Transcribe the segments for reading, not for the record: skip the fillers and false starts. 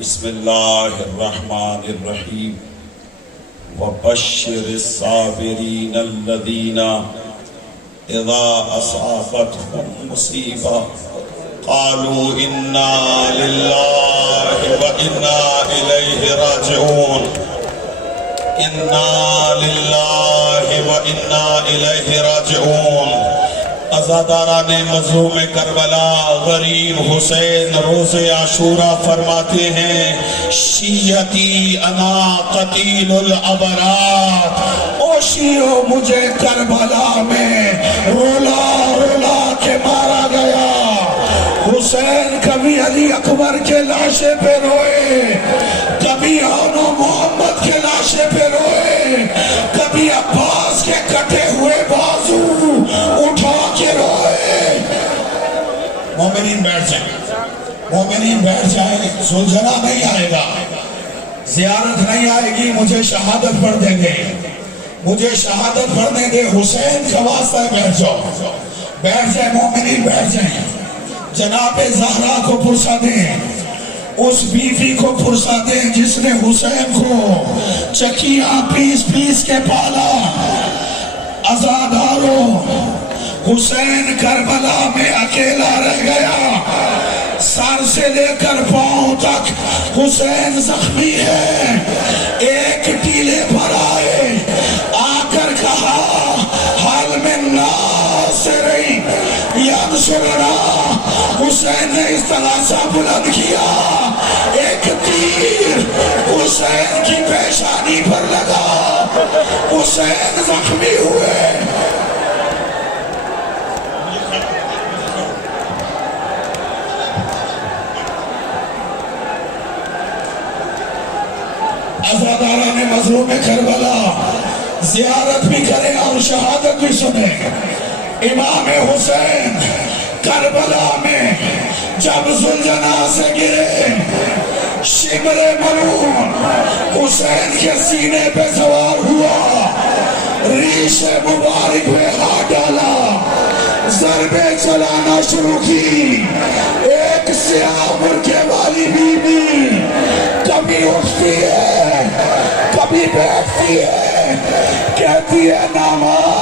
بسم اللہ الرحمن الرحیم وبشر الصابرین الذین اذا اصابتهم مصیبہ قالوا انا للہ وانا الیہ راجعون انا للہ وانا الیہ راجعون۔ عزاداران مظلوم کربلا غریب حسین روز عاشورہ فرماتے ہیں شیعتی انا قتیل الابرار، او شیعو مجھے کربلا میں رولا رولا کے مارا گیا۔ حسین کبھی علی اکبر کے لاشے پہ روئے، کبھی آن و محمد کے لاشے پہ روئے، کبھی عباس کے کٹے ہوئے بازو اٹھا کے روئے۔ مومنین بیٹھ جائیں، مومنین بیٹھ جائیں۔ زلجنا نہیں آئے گا، زیارت نہیں آئے گی، مجھے شہادت پڑھ دیں گے، مجھے شہادت پڑھنے دے۔ حسین کا واسطہ ہے، بیٹھ جاؤ، بیٹھ جائیں مومنین، بیٹھ جائیں۔ جناب زہرا کو پرسا دیں، اس بیوی کو پرسا دیں جس نے حسین کو چکیاں پیس پیس کے پالا۔ عزاداروں، حسین کربلا میں اکیلا رہ گیا، سر سے لے کر پاؤں تک حسین زخمی ہے۔ ایک ٹیلے پر آئے، آ کر کہا حال میں ناصرین ینصرنا۔ حسین نے اس طرح سے بلند کیا، ایک تیر حسین کی پیشانی پر لگا، حسین زخمی ہوئے۔ عزاداران مظلوم کربلا زیارت بھی کریں اور شہادت بھی سنیں۔ امام حسین کربلا میں جب زلجنا سے گرے، شمر ملون حسین کے سینے پہ سوار ہوا، ریش مبارک پہ ہاتھ ڈالا، ضربے چلانا شروع کی۔ ایک سیاہ مرکے والی بی بی کبھی اٹھتی ہے، کبھی بیٹھتی ہے، کہتی ہے نامار۔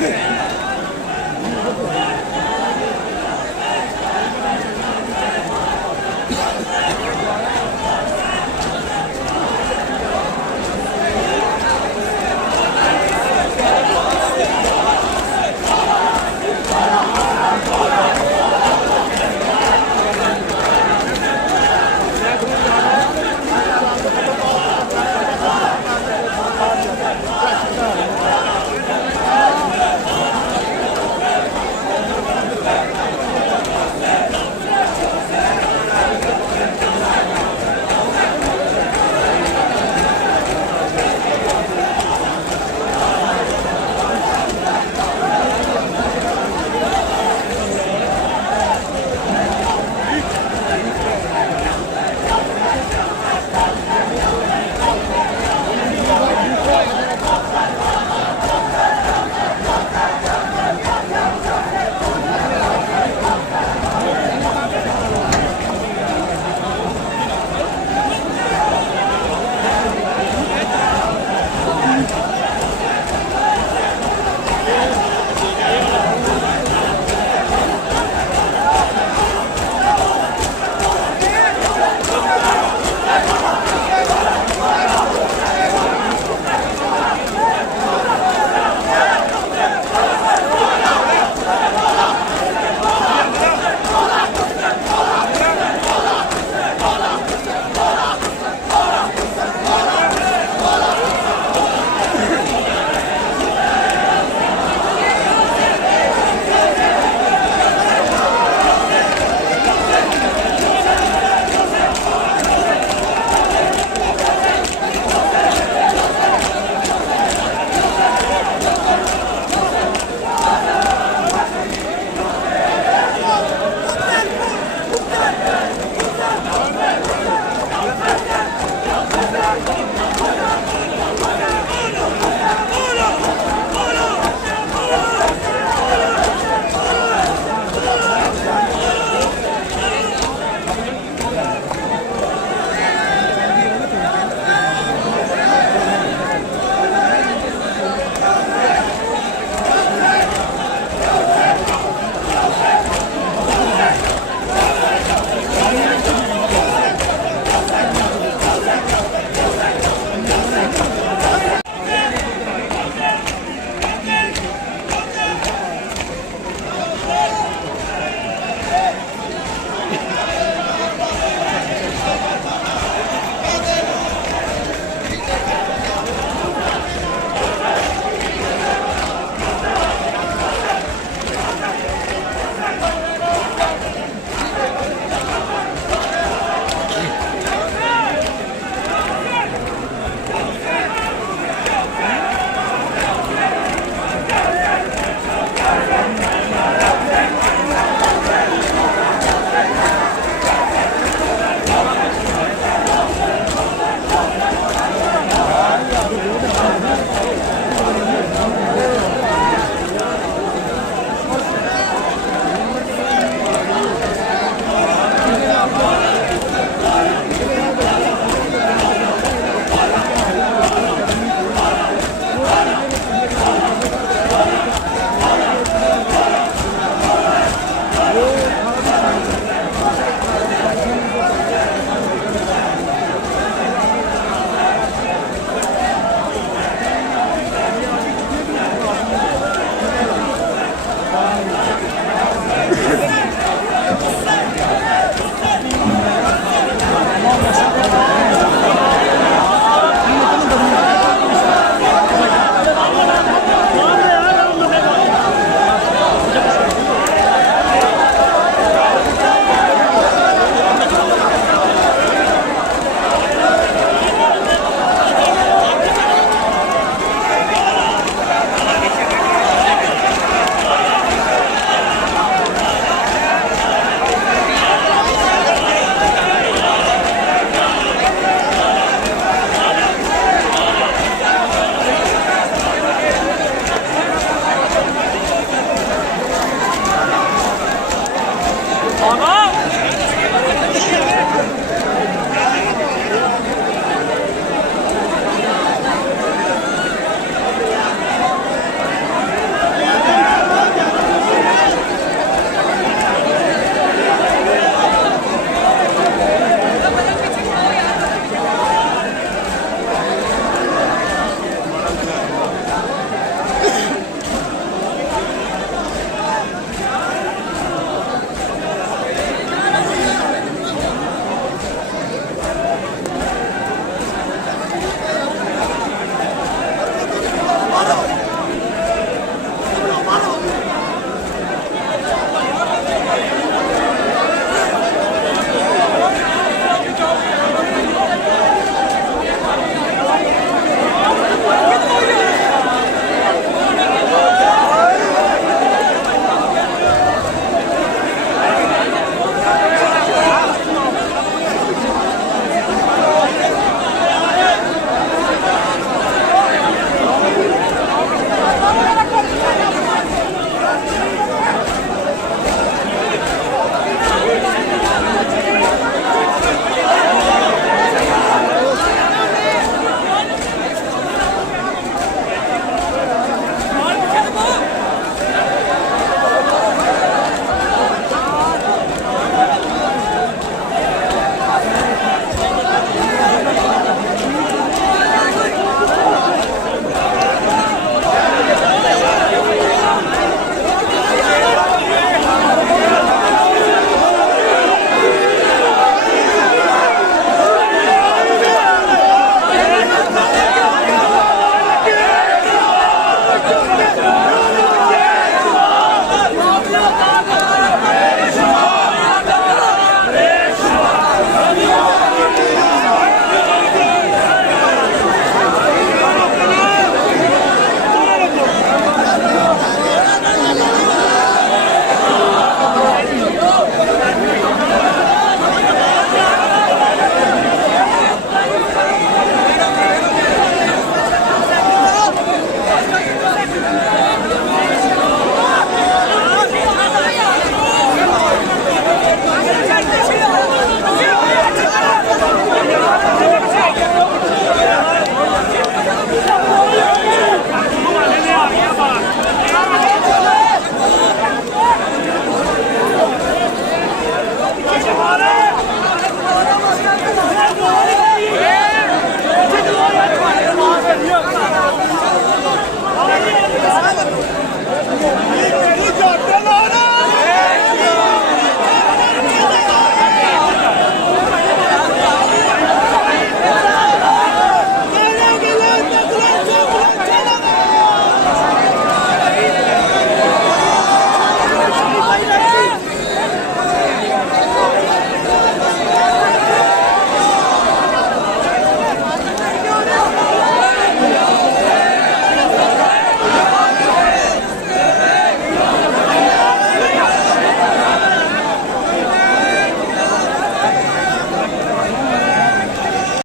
Yeah.